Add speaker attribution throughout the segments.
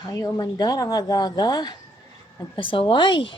Speaker 1: Ayo umandar ang agaga. Nagpasaway.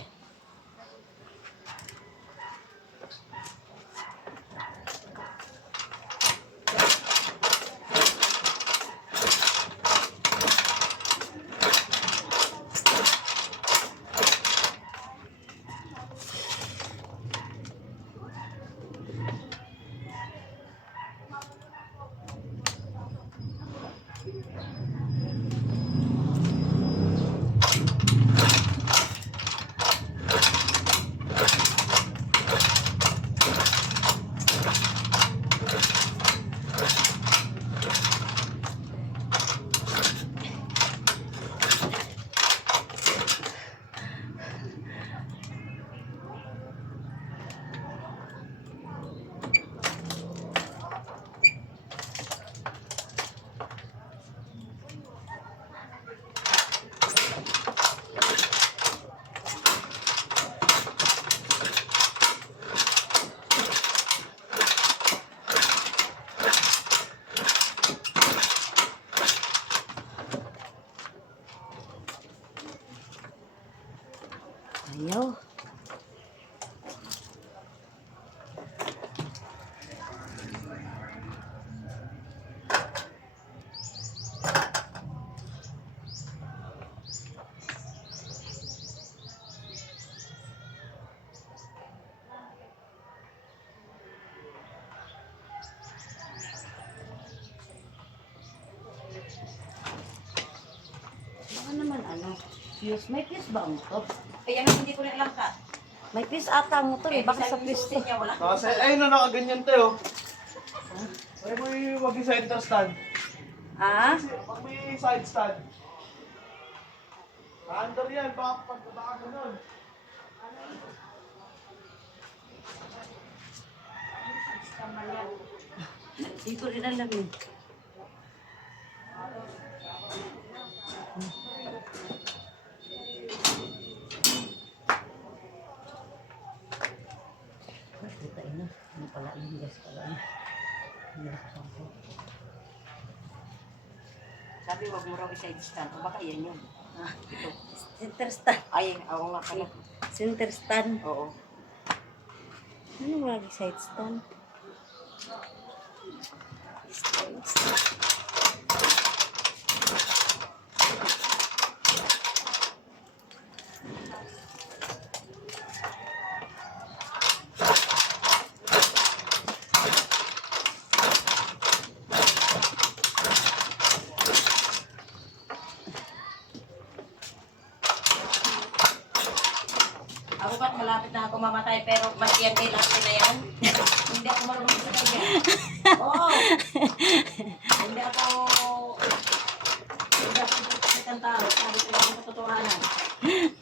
Speaker 1: Okay. Ayaw. Baka naman ano, fuse. May fuse ba ang motor?
Speaker 2: Ayan ang hindi ko na alam ka.
Speaker 1: May fuse ata ang motor eh. Baka sa fuse to.
Speaker 2: niya wala.
Speaker 3: Nasa, ayun na nakaganyan tayo. Ay, may wag yung center stand.
Speaker 1: Ah?
Speaker 3: Pag may side stand. Under yan, baka pag baka ganun.
Speaker 1: Hindi ko rin alam eh. Ina. Ano pala yung gas pala. Nilaksan ko.
Speaker 2: Sabi wag mo raw i-side stand. O baka yan yun.
Speaker 1: Ah, center stand.
Speaker 2: Ay, ako nga pala.
Speaker 1: Center stand.
Speaker 2: Oo.
Speaker 1: Ano lagi side stand?
Speaker 2: Ako ba't malapit na ako mamatay pero mas yan kay lahat na yan? Hindi ako marunong sa kanya. Oo. Hindi ako... Hindi ako ang tao. Sabi ko lang ang katotohanan.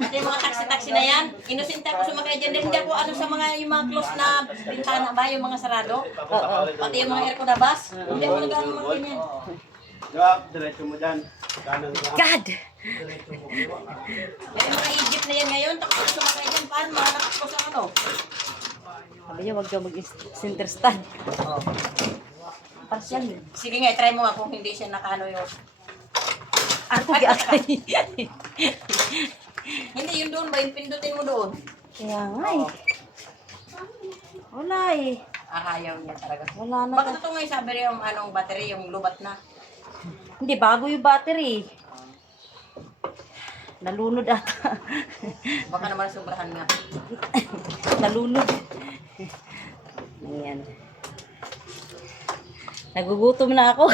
Speaker 2: Pati yung mga taxi-taxi na yan, inosente ako sumakay dyan. Dahil Hindi ako ano sa mga yung mga close na bintana ba, yung mga sarado. Pati yung mga aircon na bus. Hindi ako nag-ano mga ganyan.
Speaker 3: Diba, diretso mo dyan.
Speaker 1: God!
Speaker 2: Yung mga Egypt na yan ngayon, takot ako sumakay dyan. Paano mga ano?
Speaker 1: Sabi niya, wag daw mag-center stand. Oh. Partial yun.
Speaker 2: Sige nga, try mo nga kung hindi siya nakano yung...
Speaker 1: Ako giatay.
Speaker 2: Hindi, yun doon ba? Yung pindutin mo doon.
Speaker 1: Kaya nga eh. Wala eh.
Speaker 2: Ah, ayaw niya talaga.
Speaker 1: Wala na.
Speaker 2: Bakit ito nga yung sabi rin yung anong battery, yung lubat na?
Speaker 1: Hindi, bago yung battery. Nalunod ata.
Speaker 2: Baka naman sobrahan nga.
Speaker 1: Nalunod. Ayan. Nagugutom na ako.